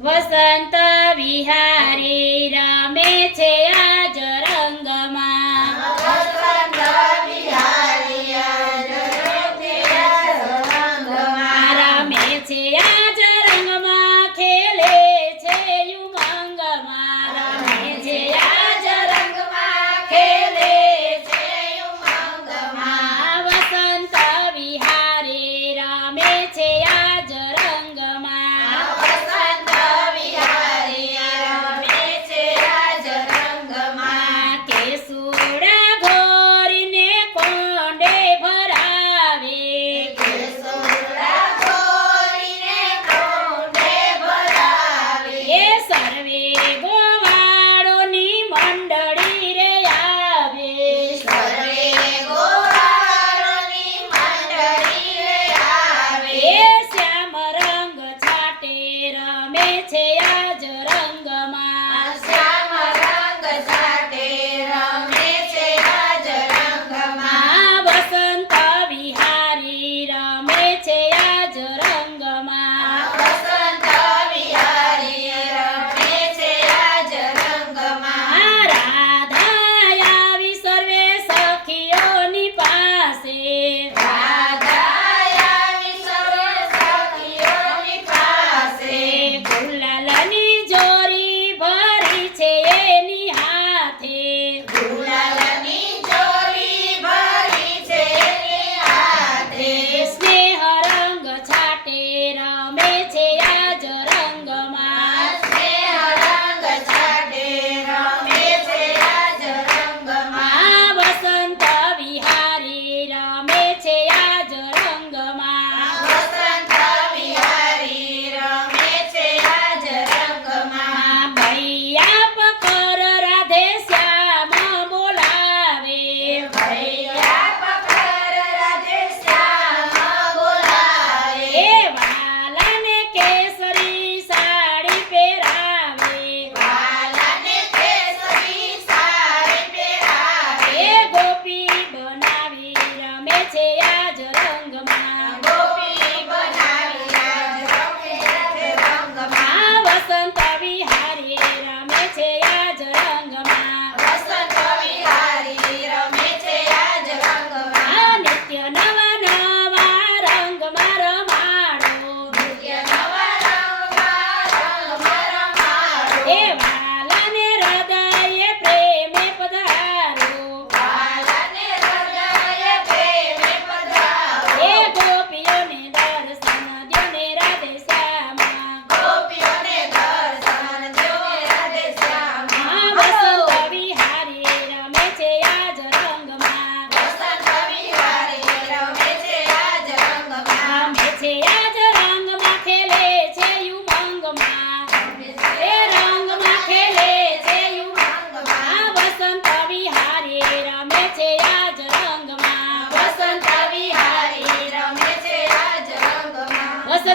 વસંત વિહારી રમે છે.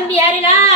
વિહારી રમે